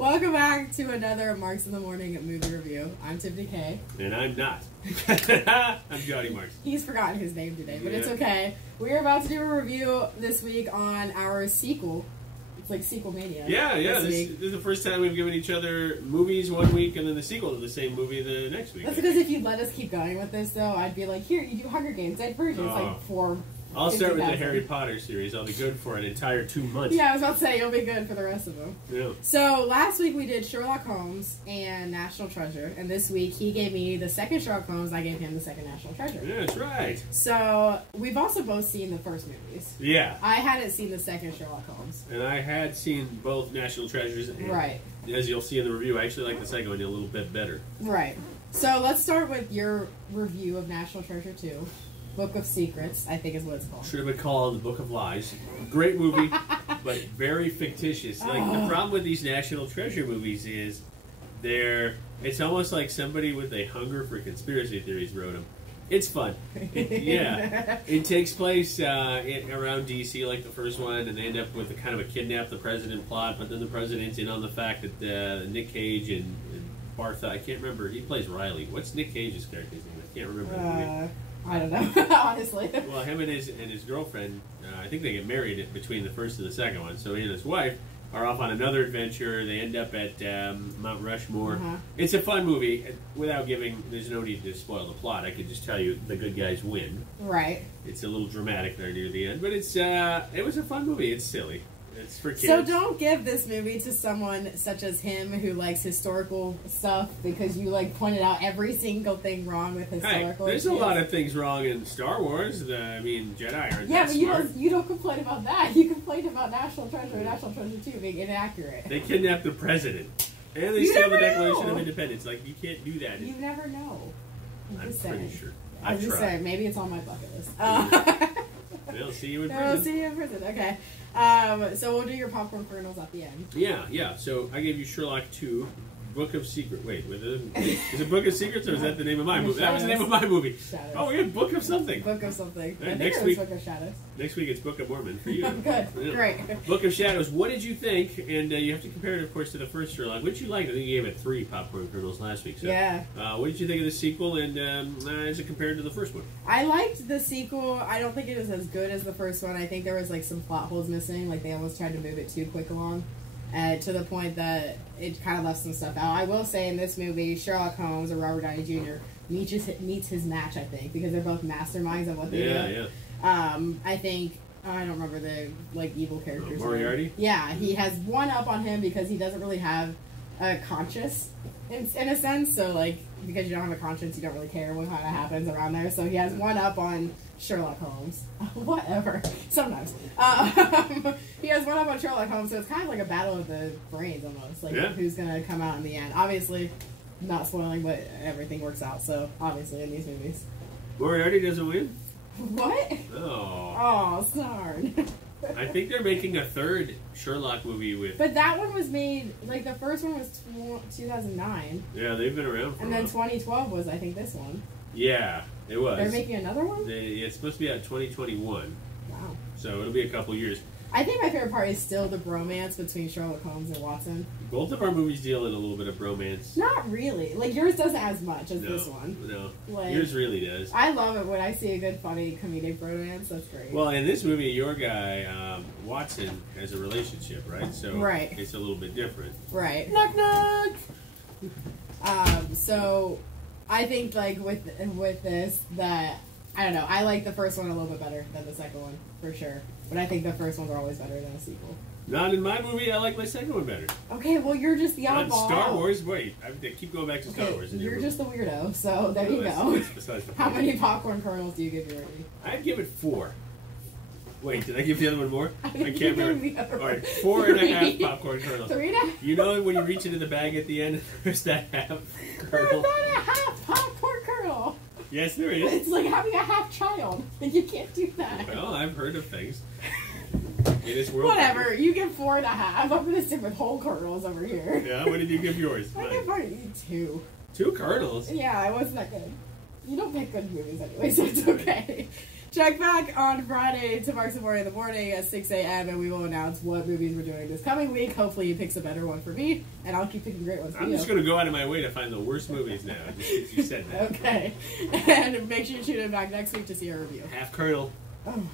Welcome back to another Marks in the Morning movie review. I'm Tiffany Kay. And I'm not. I'm Johnny Marks. He's forgotten his name today, but it's okay. We're about to do a review this week on our sequel. It's like Sequel Mania. Yeah. This is the first time we've given each other movies one week and then the sequel to the same movie the next week. That's because if you let us keep going with this, though, I'd be like, here, you do Hunger Games, Dead Virgin. It's like 4. I'll start with the Harry Potter series. I'll be good for an entire 2 months. Yeah, I was about to say, you'll be good for the rest of them. Yeah. So, last week we did Sherlock Holmes and National Treasure. And this week he gave me the second Sherlock Holmes, I gave him the second National Treasure. Yeah, that's right. So, we've also both seen the first movies. Yeah. I hadn't seen the second Sherlock Holmes. And I had seen both National Treasures. And right. As you'll see in the review, I actually like the second one a little bit better. Right. So, let's start with your review of National Treasure 2. Book of Secrets, I think is what it's called. Should have been called The Book of Lies. Great movie, but very fictitious. Like, the problem with these National Treasure movies is it's almost like somebody with a hunger for conspiracy theories wrote them. It's fun. It takes place around D.C. like the first one, and they end up with a kind of a kidnap the president plot, but then the president's in on the fact that Nick Cage and Bartha, I can't remember, he plays Riley. What's Nick Cage's character's name? I can't remember the movie. I don't know, honestly. Well, him and his girlfriend, I think they get married between the first and the second one. So he and his wife are off on another adventure. They end up at Mount Rushmore. It's a fun movie. Without giving, there's no need to spoil the plot. I could just tell you the good guys win. Right. It's a little dramatic there near the end, but it was a fun movie. It's silly. It's for kids. So don't give this movie to someone such as him who likes historical stuff because you pointed out every single thing wrong with historical. Hey, there's a lot of things wrong in Star Wars. Jedi aren't yeah, that but smart. you don't complain about that. You complain about National Treasure and National Treasure 2 being inaccurate. They kidnapped the president. And they steal the Declaration of Independence. Like, you can't do that. You never know. I'm pretty sure. I'm just saying, maybe it's on my bucket list. They'll see you in prison. They'll see you in prison. Okay. So we'll do your popcorn kernels at the end. Yeah. So I gave you Sherlock 2, Book of Secrets. Wait, is it Book of Secrets or is that the name of my movie? That was the name of my movie. Shadows. Oh, we had Book of something. Book of something. Right, I think next it was week, Book of Shadows. Next week it's Book of Mormon for you. Good. Yeah. Great. Book of Shadows. What did you think? And you have to compare it, of course, to the first Sherlock. What did you like? I think you gave it 3 popcorn kernels last week. So, yeah. What did you think of the sequel? And is it compared to the first one? I liked the sequel. I don't think it was as good as the first one. I think there was some plot holes missing. Like they almost tried to move it too quick along. To the point that it kind of left some stuff out. I will say in this movie, Sherlock Holmes or Robert Downey Jr. meets his match, I think, because they're both masterminds of what they do. Yeah. I think, I don't remember the evil characters. Moriarty? Yeah, he has one up on him because he doesn't really have a conscience in a sense. So, because you don't have a conscience, you don't really care what kind of happens around there. So he has one up on Sherlock Holmes. Whatever. Sometimes. He has one up on Sherlock Holmes, so it's kind of like a battle of the brains almost. Who's going to come out in the end. Obviously, not spoiling, but everything works out, so obviously in these movies. Moriarty doesn't win? What? Oh, darn. I think they're making a 3rd Sherlock movie with... But that one was made, the first one was 2009. Yeah, they've been around for a while. And then 2012 was, I think, this one. Yeah, it was. They're making another one? It's supposed to be out 2021. Wow. So it'll be a couple years. I think my favorite part is still the bromance between Sherlock Holmes and Watson. Both of our movies deal in a little bit of bromance. Not really. Yours doesn't as much as this one. No. Yours really does. I love it when I see a good, funny, comedic bromance. That's great. Well, in this movie, your guy, Watson, has a relationship, right? So it's a little bit different. Right. Knock, knock! So I think, with this, that... I don't know. I like the first one a little bit better than the second one, for sure. But I think the first ones are always better than a sequel. Not in my movie. I like my second one better. Okay, well, you're just the oddball. Star Wars? Wait, I keep going back to Star Wars. You're just the weirdo, so there you go. That's besides the point. How many popcorn kernels do you give your movie? I'd give it 4. Wait, did I give the other one more? I can't remember. All right, 4.5 popcorn kernels. 3.5? You know when you reach into the bag at the end, there's that half kernel? There's not a half popcorn kernel. Yes, there is. It's like having a half child. You can't do that. Well, I've heard of things. In this world. Whatever. You give 4.5. I'm going to stick with whole kernels over here. Yeah, what did you give yours? I give 2. 2 kernels? Yeah, it wasn't that good. You don't pick good movies anyway, so it's okay. Check back on Friday to Marks and Tiffany in the morning at 6 a.m. and we will announce what movies we're doing this coming week. Hopefully he picks a better one for me, and I'll keep picking great ones for I'm you. just going to go out of my way to find the worst movies now, just because you said that. Okay. And make sure you tune in back next week to see our review. Half Kernel. Oh my god.